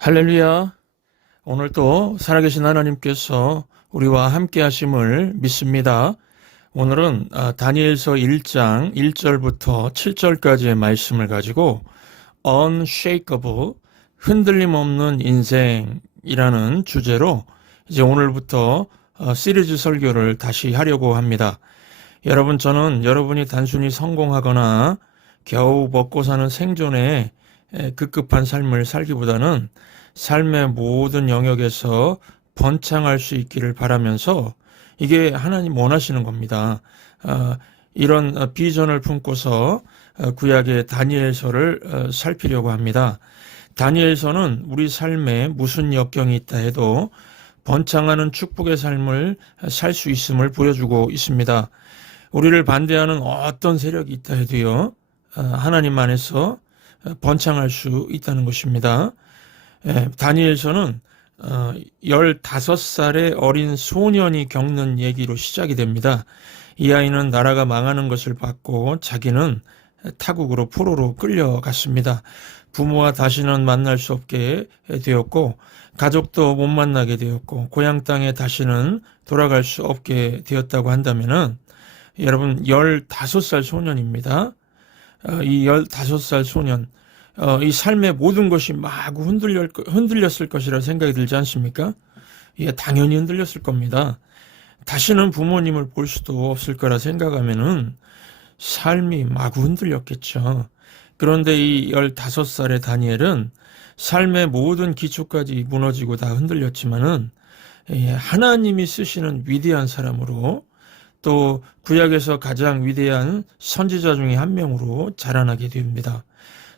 할렐루야. 오늘도 살아계신 하나님께서 우리와 함께 하심을 믿습니다. 오늘은 다니엘서 1장 1절부터 7절까지의 말씀을 가지고 Unshakable, 흔들림 없는 인생이라는 주제로 이제 오늘부터 시리즈 설교를 다시 하려고 합니다. 여러분, 저는 여러분이 단순히 성공하거나 겨우 먹고 사는 생존에 급급한 삶을 살기보다는 삶의 모든 영역에서 번창할 수 있기를 바라면서 이게 하나님 원하시는 겁니다. 이런 비전을 품고서 구약의 다니엘서를 살피려고 합니다. 다니엘서는 우리 삶에 무슨 역경이 있다 해도 번창하는 축복의 삶을 살 수 있음을 보여주고 있습니다. 우리를 반대하는 어떤 세력이 있다 해도요, 하나님 안에서 번창할 수 있다는 것입니다. 다니엘서는 15살의 어린 소년이 겪는 얘기로 시작이 됩니다. 이 아이는 나라가 망하는 것을 봤고 자기는 타국으로 포로로 끌려갔습니다. 부모와 다시는 만날 수 없게 되었고 가족도 못 만나게 되었고 고향 땅에 다시는 돌아갈 수 없게 되었다고 한다면은 여러분 15살 소년입니다. 이 15살 소년, 이 삶의 모든 것이 마구 흔들렸을 것이라 생각이 들지 않습니까? 예, 당연히 흔들렸을 겁니다. 다시는 부모님을 볼 수도 없을 거라 생각하면은 삶이 마구 흔들렸겠죠. 그런데 이 15살의 다니엘은 삶의 모든 기초까지 무너지고 다 흔들렸지만은 하나님이 쓰시는 위대한 사람으로 또 구약에서 가장 위대한 선지자 중에 한 명으로 자라나게 됩니다.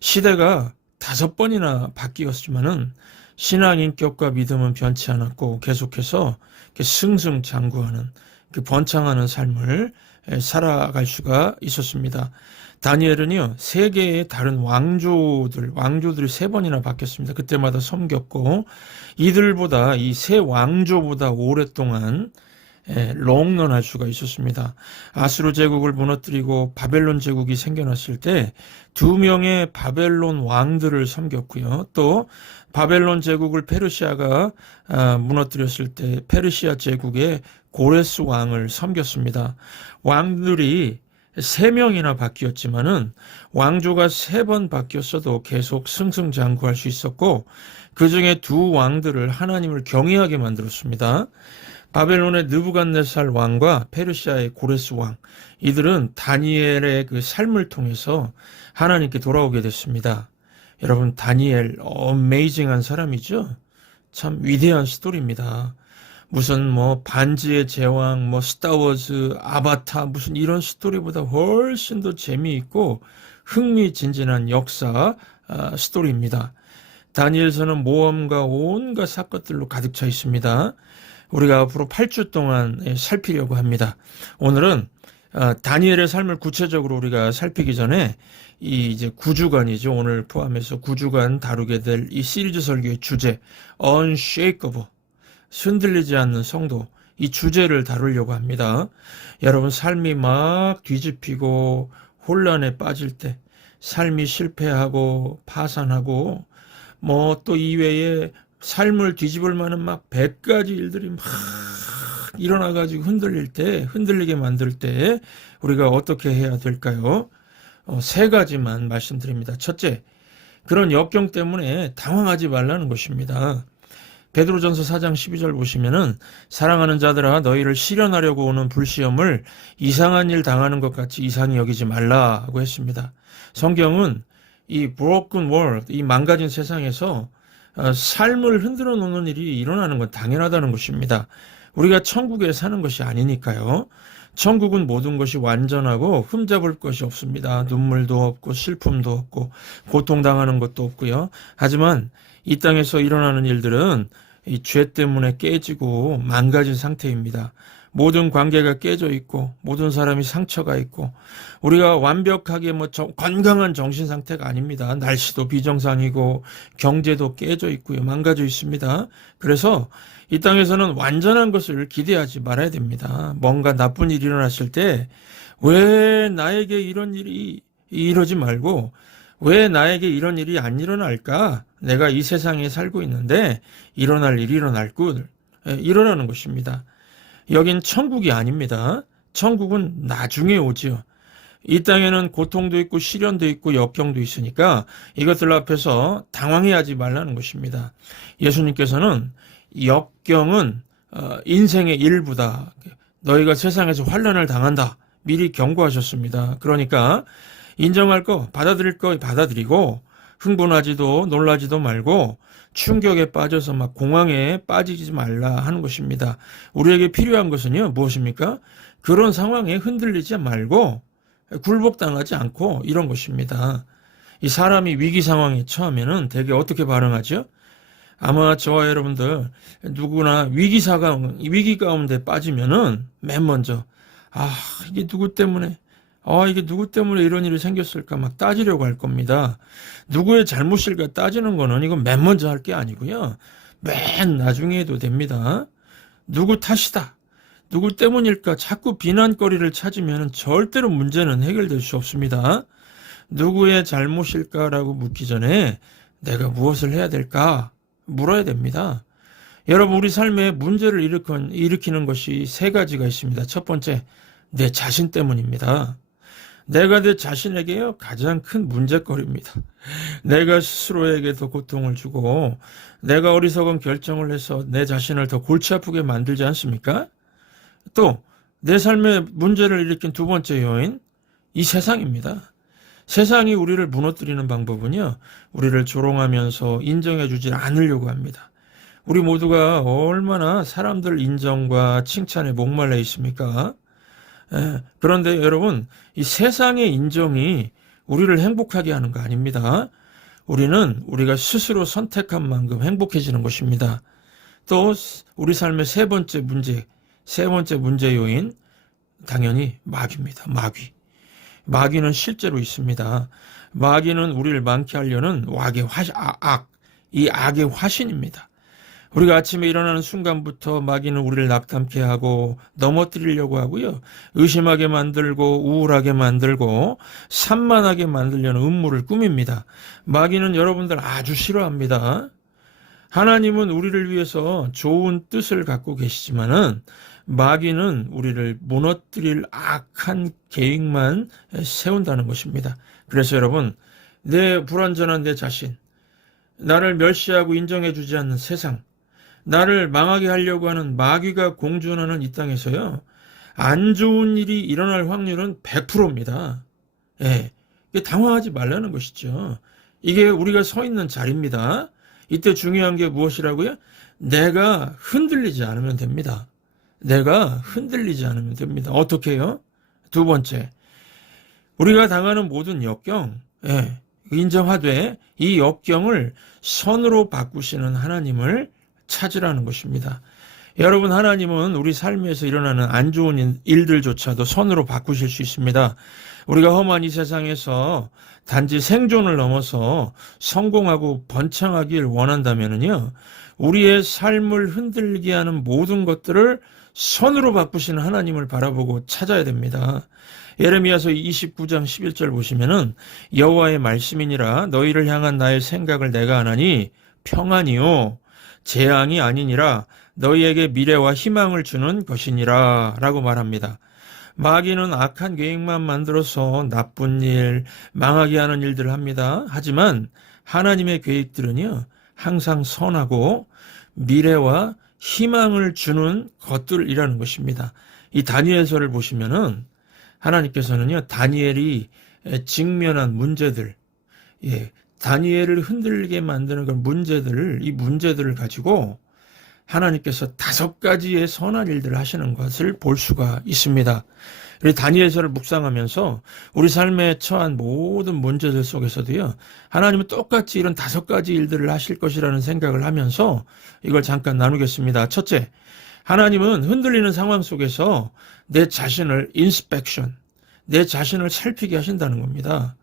시대가 5번이나 바뀌었지만은 신앙 인격과 믿음은 변치 않았고 계속해서 승승장구하는 그 번창하는 삶을 살아갈 수가 있었습니다. 다니엘은요, 세계의 다른 왕조들이 3번이나 바뀌었습니다. 그때마다 섬겼고 이들보다 이 세 왕조보다 오랫동안 롱런할 수가 있었습니다. 아수르 제국을 무너뜨리고 바벨론 제국이 생겨났을 때 2명의 바벨론 왕들을 섬겼고요. 또 바벨론 제국을 페르시아가 무너뜨렸을 때 페르시아 제국의 고레스 왕을 섬겼습니다. 왕들이 3명이나 바뀌었지만은 왕조가 3번 바뀌었어도 계속 승승장구할 수 있었고 그 중에 2 왕들을 하나님을 경외하게 만들었습니다. 바벨론의 느부갓네살 왕과 페르시아의 고레스 왕, 이들은 다니엘의 그 삶을 통해서 하나님께 돌아오게 됐습니다. 여러분, 다니엘 어메이징한 사람이죠? 참 위대한 스토리입니다. 무슨 반지의 제왕, 스타워즈, 아바타 무슨 이런 스토리보다 훨씬 더 재미있고 흥미진진한 역사 스토리입니다. 다니엘서는 모험과 온갖 사건들로 가득 차 있습니다. 우리가 앞으로 8주 동안 살피려고 합니다. 오늘은 다니엘의 삶을 구체적으로 우리가 살피기 전에 이 이제 9주간이죠. 오늘 포함해서 9주간 다루게 될 이 시리즈 설교의 주제 Unshakable, 흔들리지 않는 성도, 이 주제를 다루려고 합니다. 여러분, 삶이 막 뒤집히고 혼란에 빠질 때, 삶이 실패하고 파산하고 또 이외에 삶을 뒤집을 만한 막 100가지 일들이 막 일어나가지고 흔들리게 만들 때 우리가 어떻게 해야 될까요? 3가지만 말씀드립니다. 첫째, 그런 역경 때문에 당황하지 말라는 것입니다. 베드로전서 4장 12절 보시면은 사랑하는 자들아 너희를 시련하려고 오는 불시험을 이상한 일 당하는 것 같이 이상히 여기지 말라고 했습니다. 성경은 이 broken world, 이 망가진 세상에서 삶을 흔들어 놓는 일이 일어나는 건 당연하다는 것입니다. 우리가 천국에 사는 것이 아니니까요. 천국은 모든 것이 완전하고 흠잡을 것이 없습니다. 눈물도 없고 슬픔도 없고 고통당하는 것도 없고요. 하지만 이 땅에서 일어나는 일들은 이 죄 때문에 깨지고 망가진 상태입니다. 모든 관계가 깨져 있고 모든 사람이 상처가 있고 우리가 완벽하게 건강한 정신 상태가 아닙니다. 날씨도 비정상이고 경제도 깨져 있고요. 망가져 있습니다. 그래서 이 땅에서는 완전한 것을 기대하지 말아야 됩니다. 뭔가 나쁜 일이 일어났을 때 왜 나에게 이런 일이 이러지 말고 왜 나에게 이런 일이 안 일어날까? 내가 이 세상에 살고 있는데 일어날 일이 일어날 걸 이러라는 것입니다. 여긴 천국이 아닙니다. 천국은 나중에 오지요. 이 땅에는 고통도 있고 시련도 있고 역경도 있으니까 이것들 앞에서 당황해하지 말라는 것입니다. 예수님께서는 역경은 인생의 일부다. 너희가 세상에서 환난을 당한다. 미리 경고하셨습니다. 그러니까 인정할 거, 받아들일 거 받아들이고 흥분하지도 놀라지도 말고 충격에 빠져서 막 공황에 빠지지 말라 하는 것입니다. 우리에게 필요한 것은요, 무엇입니까? 그런 상황에 흔들리지 말고 굴복당하지 않고 이런 것입니다. 이 사람이 위기 상황에 처하면은 대개 어떻게 반응하죠? 아마 저와 여러분들 누구나 위기 가운데 빠지면은 맨 먼저 이게 누구 때문에 이게 누구 때문에 이런 일이 생겼을까 막 따지려고 할 겁니다. 누구의 잘못일까 따지는 거는 이건 맨 먼저 할 게 아니고요. 맨 나중에 해도 됩니다. 누구 탓이다. 누구 때문일까 자꾸 비난거리를 찾으면 절대로 문제는 해결될 수 없습니다. 누구의 잘못일까라고 묻기 전에 내가 무엇을 해야 될까 물어야 됩니다. 여러분, 우리 삶에 문제를 일으키는 것이 세 가지가 있습니다. 첫 번째, 내 자신 때문입니다. 내가 내 자신에게요 가장 큰 문제거리입니다. 내가 스스로에게 더 고통을 주고 내가 어리석은 결정을 해서 내 자신을 더 골치 아프게 만들지 않습니까? 또 내 삶에 문제를 일으킨 두 번째 요인, 이 세상입니다. 세상이 우리를 무너뜨리는 방법은요, 우리를 조롱하면서 인정해주지 않으려고 합니다. 우리 모두가 얼마나 사람들 인정과 칭찬에 목말라 있습니까? 그런데 여러분, 이 세상의 인정이 우리를 행복하게 하는 거 아닙니다. 우리는 우리가 스스로 선택한 만큼 행복해지는 것입니다. 또 우리 삶의 세 번째 문제 요인, 당연히 마귀입니다. 마귀는 실제로 있습니다. 마귀는 우리를 많게 하려는 이 악의 화신입니다. 우리가 아침에 일어나는 순간부터 마귀는 우리를 낙담케 하고 넘어뜨리려고 하고요. 의심하게 만들고 우울하게 만들고 산만하게 만들려는 음모를 꾸밉니다. 마귀는 여러분들 아주 싫어합니다. 하나님은 우리를 위해서 좋은 뜻을 갖고 계시지만은 마귀는 우리를 무너뜨릴 악한 계획만 세운다는 것입니다. 그래서 여러분, 내 불완전한 내 자신, 나를 멸시하고 인정해주지 않는 세상, 나를 망하게 하려고 하는 마귀가 공존하는 이 땅에서요, 안 좋은 일이 일어날 확률은 100%입니다. 예, 당황하지 말라는 것이죠. 이게 우리가 서 있는 자리입니다. 이때 중요한 게 무엇이라고요? 내가 흔들리지 않으면 됩니다. 내가 흔들리지 않으면 됩니다. 어떻게 해요? 두 번째, 우리가 당하는 모든 역경, 인정하되 이 역경을 선으로 바꾸시는 하나님을 찾으라는 것입니다. 여러분, 하나님은 우리 삶에서 일어나는 안 좋은 일들조차도 선으로 바꾸실 수 있습니다. 우리가 험한 이 세상에서 단지 생존을 넘어서 성공하고 번창하길 원한다면요, 우리의 삶을 흔들게 하는 모든 것들을 선으로 바꾸시는 하나님을 바라보고 찾아야 됩니다. 예레미야서 29장 11절 보시면은 여호와의 말씀이니라 너희를 향한 나의 생각을 내가 아나니 평안이요 재앙이 아니니라 너희에게 미래와 희망을 주는 것이니라 라고 말합니다. 마귀는 악한 계획만 만들어서 나쁜 일, 망하게 하는 일들을 합니다. 하지만 하나님의 계획들은요, 항상 선하고 미래와 희망을 주는 것들이라는 것입니다. 이 다니엘서를 보시면은 하나님께서는요, 다니엘이 직면한 문제들, 다니엘을 흔들게 만드는 이 문제들을 가지고 하나님께서 5가지의 선한 일들을 하시는 것을 볼 수가 있습니다. 우리 다니엘서를 묵상하면서 우리 삶에 처한 모든 문제들 속에서도요, 하나님은 똑같이 이런 5가지 일들을 하실 것이라는 생각을 하면서 이걸 잠깐 나누겠습니다. 첫째, 하나님은 흔들리는 상황 속에서 내 자신을 내 자신을 살피게 하신다는 겁니다.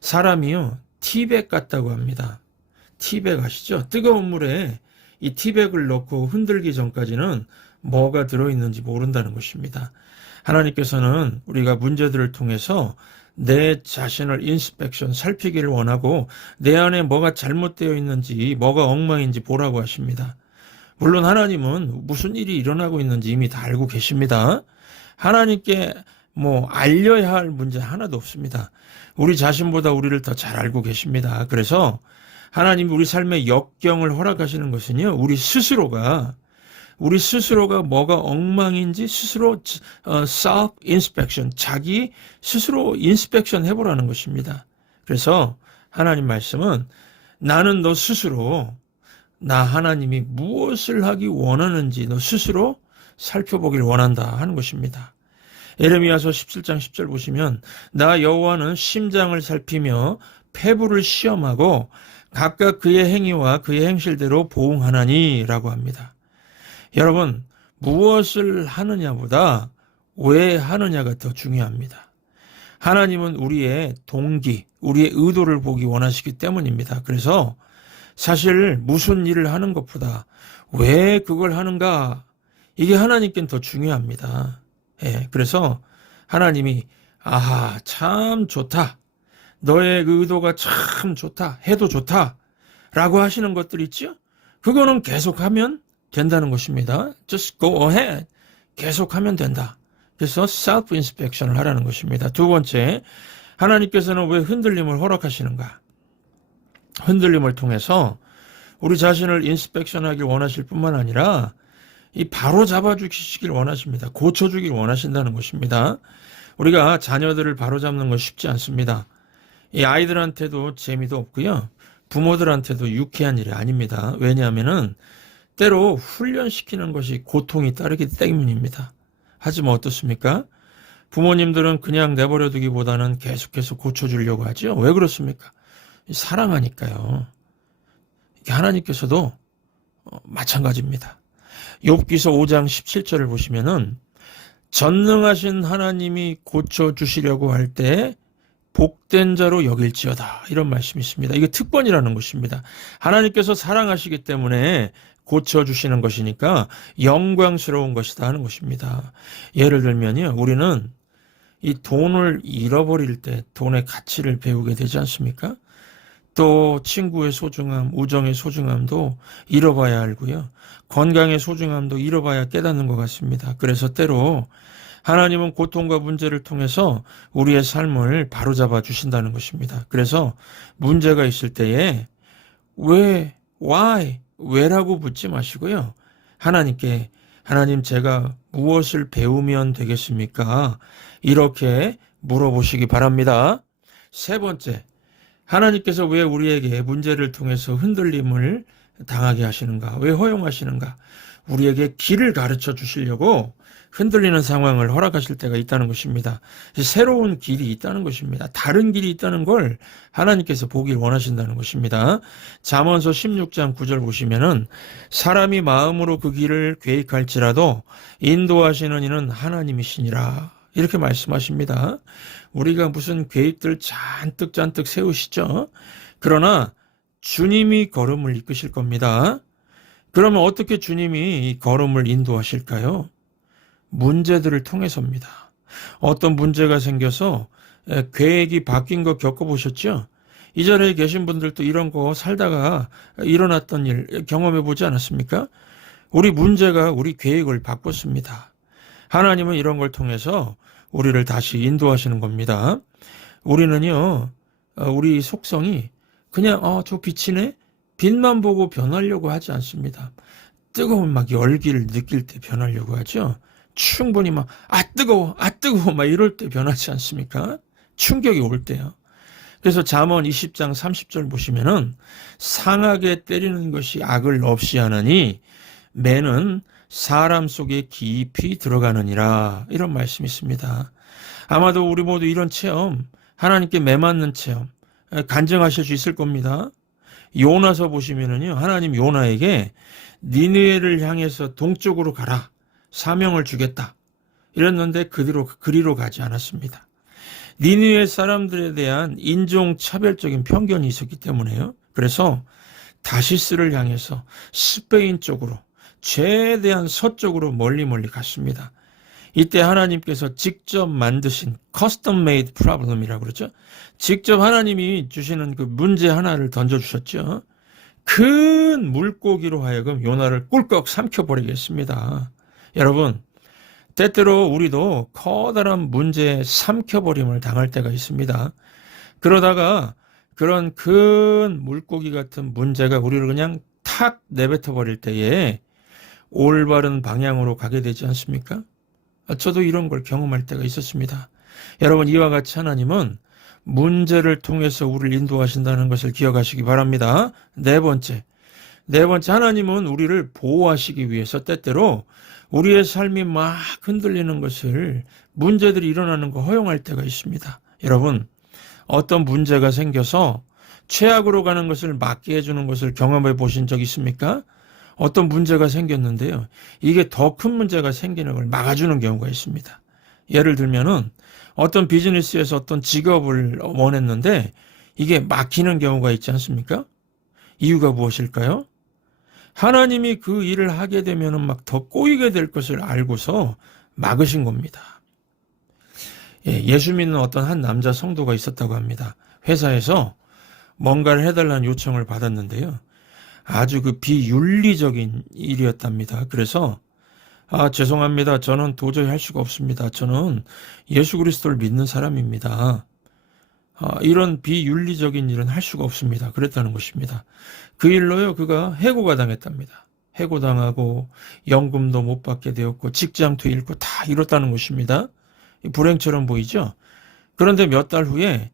사람이요, 티백 같다고 합니다. 티백 아시죠? 뜨거운 물에 이 티백을 넣고 흔들기 전까지는 뭐가 들어있는지 모른다는 것입니다. 하나님께서는 우리가 문제들을 통해서 내 자신을 인스펙션 살피기를 원하고 내 안에 뭐가 잘못되어 있는지 뭐가 엉망인지 보라고 하십니다. 물론 하나님은 무슨 일이 일어나고 있는지 이미 다 알고 계십니다. 하나님께 알려야 할 문제 하나도 없습니다. 우리 자신보다 우리를 더 잘 알고 계십니다. 그래서 하나님이 우리 삶의 역경을 허락하시는 것은요, 우리 스스로가 뭐가 엉망인지 스스로 self inspection, 자기 스스로 인스펙션 해보라는 것입니다. 그래서 하나님 말씀은 나는 너 스스로 나 하나님이 무엇을 하기 원하는지 너 스스로 살펴보길 원한다 하는 것입니다. 예레미야서 17장 10절 보시면 나 여호와는 심장을 살피며 폐부를 시험하고 각각 그의 행위와 그의 행실대로 보응하나니 라고 합니다. 여러분, 무엇을 하느냐보다 왜 하느냐가 더 중요합니다. 하나님은 우리의 동기, 우리의 의도를 보기 원하시기 때문입니다. 그래서 사실 무슨 일을 하는 것보다 왜 그걸 하는가, 이게 하나님께는 더 중요합니다. 예, 그래서 하나님이 참 좋다, 너의 의도가 참 좋다, 해도 좋다 라고 하시는 것들 있죠? 그거는 계속하면 된다는 것입니다. Just go ahead. 계속하면 된다. 그래서 self inspection을 하라는 것입니다. 두 번째, 하나님께서는 왜 흔들림을 허락하시는가? 흔들림을 통해서 우리 자신을 인스펙션하길 원하실 뿐만 아니라 바로 잡아주시길 원하십니다. 고쳐주길 원하신다는 것입니다. 우리가 자녀들을 바로 잡는 건 쉽지 않습니다. 이 아이들한테도 재미도 없고요, 부모들한테도 유쾌한 일이 아닙니다. 왜냐하면은 때로 훈련시키는 것이 고통이 따르기 때문입니다. 하지만 어떻습니까? 부모님들은 그냥 내버려 두기보다는 계속해서 고쳐주려고 하죠. 왜 그렇습니까? 사랑하니까요. 하나님께서도 마찬가지입니다. 욥기서 5장 17절을 보시면은 전능하신 하나님이 고쳐주시려고 할 때 복된 자로 여길지어다, 이런 말씀이 있습니다. 이게 특권이라는 것입니다. 하나님께서 사랑하시기 때문에 고쳐주시는 것이니까 영광스러운 것이다 하는 것입니다. 예를 들면요, 우리는 이 돈을 잃어버릴 때 돈의 가치를 배우게 되지 않습니까? 또 친구의 소중함, 우정의 소중함도 잃어봐야 알고요, 건강의 소중함도 잃어봐야 깨닫는 것 같습니다. 그래서 때로 하나님은 고통과 문제를 통해서 우리의 삶을 바로잡아 주신다는 것입니다. 그래서 문제가 있을 때에 why, 왜라고 묻지 마시고요, 하나님께 하나님, 제가 무엇을 배우면 되겠습니까? 이렇게 물어보시기 바랍니다. 세 번째, 하나님께서 왜 우리에게 문제를 통해서 흔들림을 당하게 하시는가? 왜 허용하시는가? 우리에게 길을 가르쳐 주시려고 흔들리는 상황을 허락하실 때가 있다는 것입니다. 새로운 길이 있다는 것입니다. 다른 길이 있다는 걸 하나님께서 보길 원하신다는 것입니다. 잠언서 16장 9절 보시면은 사람이 마음으로 그 길을 계획할지라도 인도하시는 이는 하나님이시니라, 이렇게 말씀하십니다. 우리가 무슨 계획들 잔뜩 세우시죠? 그러나 주님이 걸음을 이끄실 겁니다. 그러면 어떻게 주님이 이 걸음을 인도하실까요? 문제들을 통해서입니다. 어떤 문제가 생겨서 계획이 바뀐 거 겪어보셨죠? 이 자리에 계신 분들도 이런 거 살다가 일어났던 일 경험해 보지 않았습니까? 우리 문제가 우리 계획을 바꿨습니다. 하나님은 이런 걸 통해서 우리를 다시 인도하시는 겁니다. 우리는요, 우리 속성이 그냥 저 빛이네? 빛만 보고 변하려고 하지 않습니다. 뜨거운 막 열기를 느낄 때 변하려고 하죠. 충분히 뜨거워 막 이럴 때 변하지 않습니까? 충격이 올 때요. 그래서 잠언 20장 30절 보시면은 상하게 때리는 것이 악을 없이 하느니 매는 사람 속에 깊이 들어가느니라, 이런 말씀이 있습니다. 아마도 우리 모두 이런 체험, 하나님께 매맞는 체험 간증하실 수 있을 겁니다. 요나서 보시면은요, 하나님 요나에게 니느웨를 향해서 동쪽으로 가라, 사명을 주겠다 이랬는데 그리로 가지 않았습니다. 니느웨 사람들에 대한 인종차별적인 편견이 있었기 때문에요. 그래서 다시스를 향해서 스페인 쪽으로 최대한 서쪽으로 멀리 갔습니다. 이때 하나님께서 직접 만드신 custom made problem이라고 그러죠. 직접 하나님이 주시는 그 문제 하나를 던져주셨죠. 큰 물고기로 하여금 요나를 꿀꺽 삼켜버리겠습니다. 여러분, 때때로 우리도 커다란 문제에 삼켜버림을 당할 때가 있습니다. 그러다가 그런 큰 물고기 같은 문제가 우리를 그냥 탁 내뱉어 버릴 때에 올바른 방향으로 가게 되지 않습니까? 저도 이런 걸 경험할 때가 있었습니다. 여러분, 이와 같이 하나님은 문제를 통해서 우리를 인도하신다는 것을 기억하시기 바랍니다. 네 번째, 하나님은 우리를 보호하시기 위해서 때때로 우리의 삶이 막 흔들리는 것을, 문제들이 일어나는 거 허용할 때가 있습니다. 여러분, 어떤 문제가 생겨서 최악으로 가는 것을 막게 해주는 것을 경험해 보신 적 있습니까? 어떤 문제가 생겼는데요, 이게 더 큰 문제가 생기는 걸 막아주는 경우가 있습니다. 예를 들면은 어떤 비즈니스에서 어떤 직업을 원했는데 이게 막히는 경우가 있지 않습니까? 이유가 무엇일까요? 하나님이 그 일을 하게 되면은 막 더 꼬이게 될 것을 알고서 막으신 겁니다. 예수 믿는 어떤 한 남자 성도가 있었다고 합니다. 회사에서 뭔가를 해달라는 요청을 받았는데요, 아주 그 비윤리적인 일이었답니다. 그래서 죄송합니다. 저는 도저히 할 수가 없습니다. 저는 예수 그리스도를 믿는 사람입니다. 이런 비윤리적인 일은 할 수가 없습니다. 그랬다는 것입니다. 그 일로요, 그가 해고가 당했답니다. 해고당하고 연금도 못 받게 되었고 직장도 잃고 다 잃었다는 것입니다. 불행처럼 보이죠? 그런데 몇 달 후에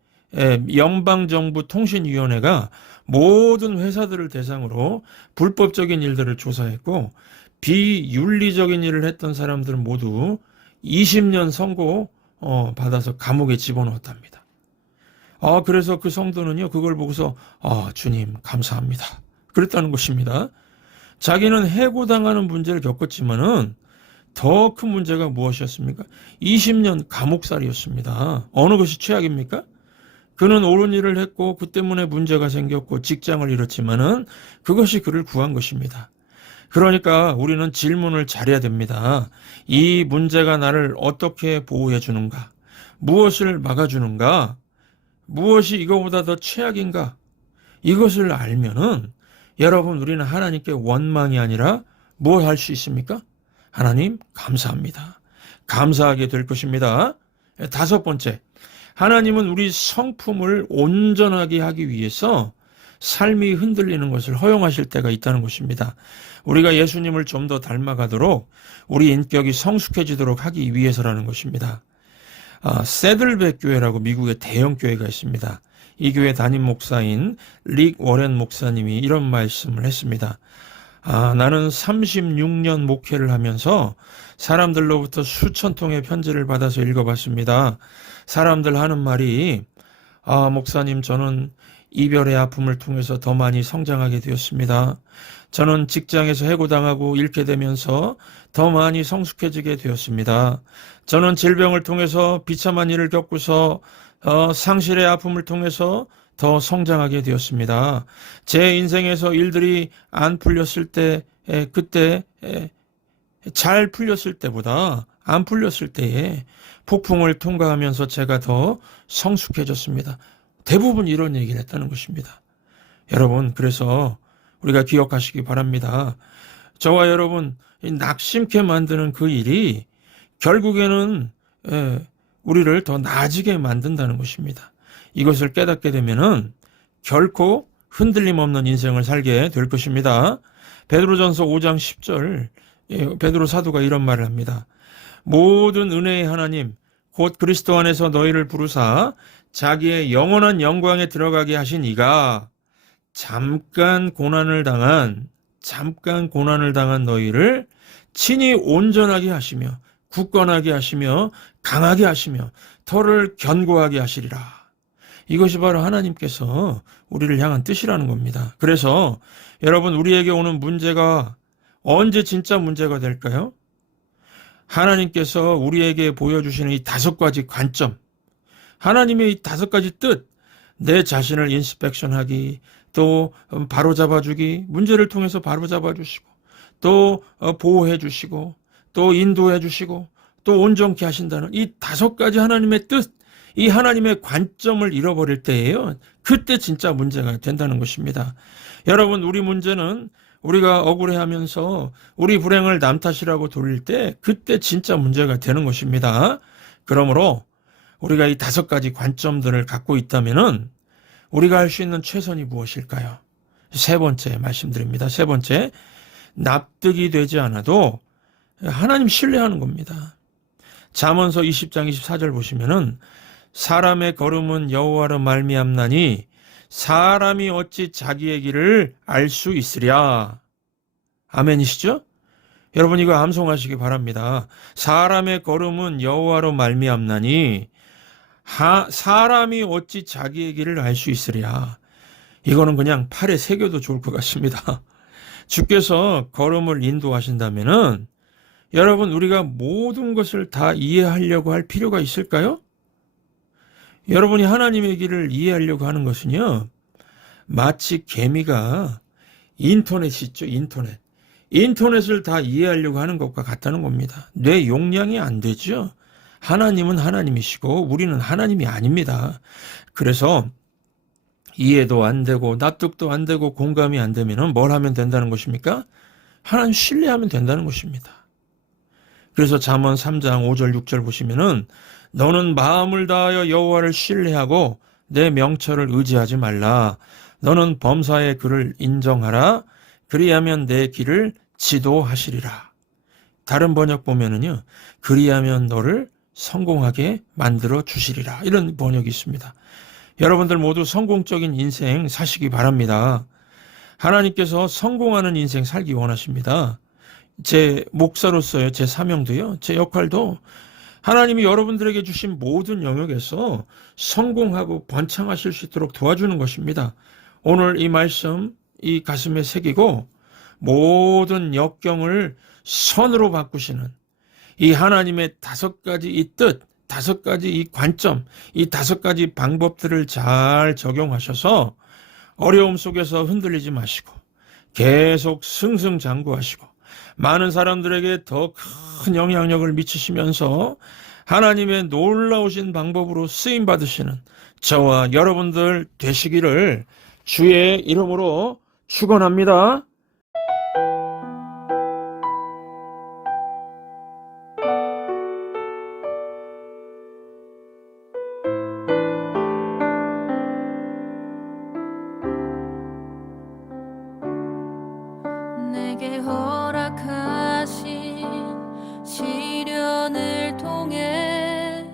연방정부 통신위원회가 모든 회사들을 대상으로 불법적인 일들을 조사했고 비윤리적인 일을 했던 사람들 모두 20년 선고 받아서 감옥에 집어넣었답니다. 그래서 그 성도는요, 그걸 보고서 주님 감사합니다, 그랬다는 것입니다. 자기는 해고당하는 문제를 겪었지만은 더 큰 문제가 무엇이었습니까? 20년 감옥살이였습니다. 어느 것이 최악입니까? 그는 옳은 일을 했고 그 때문에 문제가 생겼고 직장을 잃었지만은 그것이 그를 구한 것입니다. 그러니까 우리는 질문을 잘해야 됩니다. 이 문제가 나를 어떻게 보호해 주는가? 무엇을 막아주는가? 무엇이 이거보다 더 최악인가? 이것을 알면은 여러분, 우리는 하나님께 원망이 아니라 뭘 할 수 있습니까? 하나님 감사합니다, 감사하게 될 것입니다. 다섯 번째, 하나님은 우리 성품을 온전하게 하기 위해서 삶이 흔들리는 것을 허용하실 때가 있다는 것입니다. 우리가 예수님을 좀 더 닮아가도록 우리 인격이 성숙해지도록 하기 위해서라는 것입니다. 세들백 교회라고 미국의 대형 교회가 있습니다. 이 교회 담임 목사인 릭 워렌 목사님이 이런 말씀을 했습니다. 나는 36년 목회를 하면서 사람들로부터 수천 통의 편지를 받아서 읽어봤습니다. 사람들 하는 말이, 목사님, 저는 이별의 아픔을 통해서 더 많이 성장하게 되었습니다. 저는 직장에서 해고당하고 잃게 되면서 더 많이 성숙해지게 되었습니다. 저는 질병을 통해서 비참한 일을 겪고서 상실의 아픔을 통해서 더 성장하게 되었습니다. 제 인생에서 일들이 안 풀렸을 때, 그때 잘 풀렸을 때보다 안 풀렸을 때에 폭풍을 통과하면서 제가 더 성숙해졌습니다. 대부분 이런 얘기를 했다는 것입니다. 여러분, 그래서 우리가 기억하시기 바랍니다. 저와 여러분, 낙심케 만드는 그 일이 결국에는 우리를 더 나아지게 만든다는 것입니다. 이것을 깨닫게 되면은 결코 흔들림 없는 인생을 살게 될 것입니다. 베드로전서 5장 10절, 베드로 사도가 이런 말을 합니다. 모든 은혜의 하나님 곧 그리스도 안에서 너희를 부르사 자기의 영원한 영광에 들어가게 하신 이가 잠깐 고난을 당한 너희를 친히 온전하게 하시며 굳건하게 하시며 강하게 하시며 터를 견고하게 하시리라. 이것이 바로 하나님께서 우리를 향한 뜻이라는 겁니다. 그래서 여러분, 우리에게 오는 문제가 언제 진짜 문제가 될까요? 하나님께서 우리에게 보여주시는 이 5가지 관점, 하나님의 이 5가지 뜻, 내 자신을 인스펙션하기, 또 바로잡아주기, 문제를 통해서 바로잡아주시고, 또 보호해주시고, 또 인도해주시고, 또 온전케 하신다는 이 5가지 하나님의 뜻, 이 하나님의 관점을 잃어버릴 때예요. 그때 진짜 문제가 된다는 것입니다. 여러분, 우리 문제는 우리가 억울해하면서 우리 불행을 남 탓이라고 돌릴 때 그때 진짜 문제가 되는 것입니다. 그러므로 우리가 이 5가지 관점들을 갖고 있다면은 우리가 할 수 있는 최선이 무엇일까요? 3번째 말씀드립니다. 3번째, 납득이 되지 않아도 하나님 신뢰하는 겁니다. 잠언서 20장 24절 보시면은 사람의 걸음은 여호와로 말미암나니 사람이 어찌 자기의 길을 알 수 있으랴. 아멘이시죠? 여러분 이거 암송하시기 바랍니다. 사람의 걸음은 여호와로 말미암나니 사람이 어찌 자기의 길을 알 수 있으랴. 이거는 그냥 팔에 새겨도 좋을 것 같습니다. 주께서 걸음을 인도하신다면은 여러분 우리가 모든 것을 다 이해하려고 할 필요가 있을까요? 여러분이 하나님의 길을 이해하려고 하는 것은요, 마치 개미가 인터넷이 있죠, 인터넷. 인터넷을 다 이해하려고 하는 것과 같다는 겁니다. 뇌 용량이 안 되죠. 하나님은 하나님이시고 우리는 하나님이 아닙니다. 그래서 이해도 안 되고 납득도 안 되고 공감이 안 되면 뭘 하면 된다는 것입니까? 하나님 신뢰하면 된다는 것입니다. 그래서 잠언 3장 5절 6절 보시면은 너는 마음을 다하여 여호와를 신뢰하고 내 명철을 의지하지 말라. 너는 범사의 그를 인정하라. 그리하면 내 길을 지도하시리라. 다른 번역 보면은요, 그리하면 너를 성공하게 만들어 주시리라. 이런 번역이 있습니다. 여러분들 모두 성공적인 인생 사시기 바랍니다. 하나님께서 성공하는 인생 살기 원하십니다. 제 목사로서요, 제 사명도요, 제 역할도 하나님이 여러분들에게 주신 모든 영역에서 성공하고 번창하실 수 있도록 도와주는 것입니다. 오늘 이 말씀, 이 가슴에 새기고 모든 역경을 선으로 바꾸시는 이 하나님의 5가지 이 뜻, 5가지 이 관점, 이 5가지 방법들을 잘 적용하셔서 어려움 속에서 흔들리지 마시고 계속 승승장구하시고 많은 사람들에게 더 큰 영향력을 미치시면서 하나님의 놀라우신 방법으로 쓰임받으시는 저와 여러분들 되시기를 주의 이름으로 축원합니다. 내게 허락하신 시련을 통해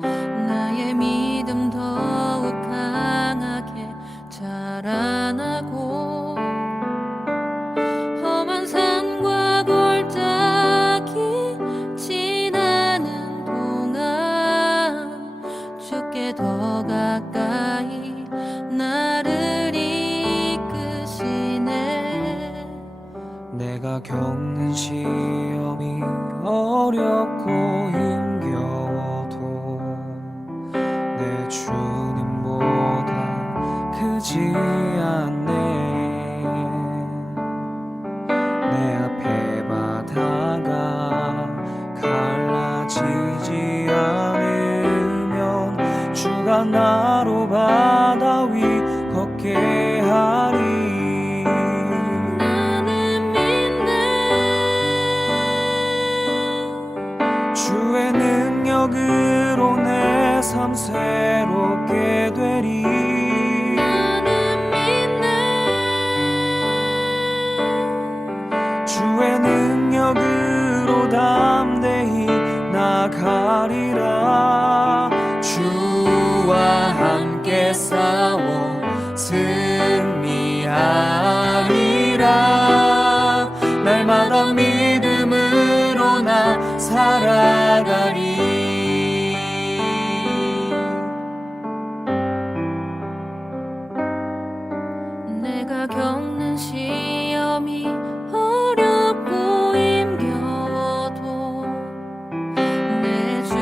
나의 믿음 더욱 강하게 자라나고 험한 산과 골짜기 지나는 동안 주께 더 가까이 나를 이끄시네. 내가 겪는 시험이 어렵고 힘겨워도 내 주님보다 크지 않네. 내 앞에 바다가 갈라지지 않으면 주가 나로 바다 위 걷게 하리. 주의 능력으로 내 삶 새롭게 되리. 나는 믿네. 주의 능력으로 담대히 나가리라. 주와 함께 싸워 승리하리라. 날마다 믿음으로 나 살아가리. 내가 겪는 시험이 어렵고 힘겨워도 내 주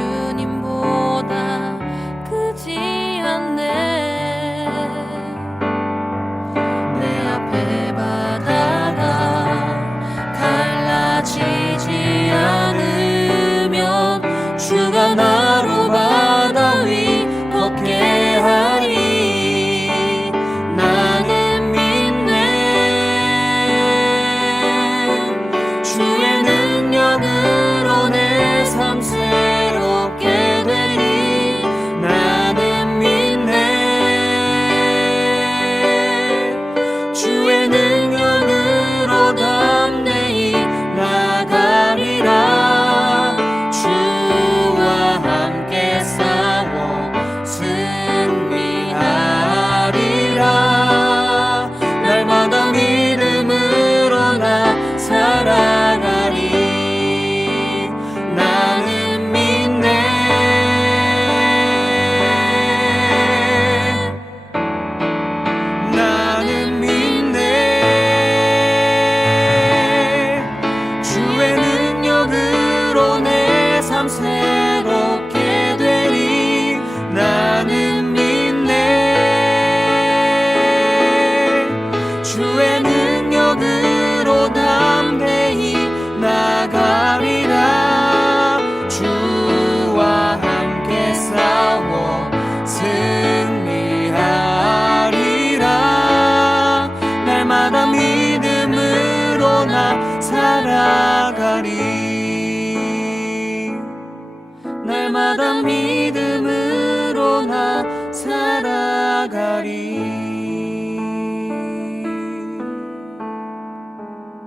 세상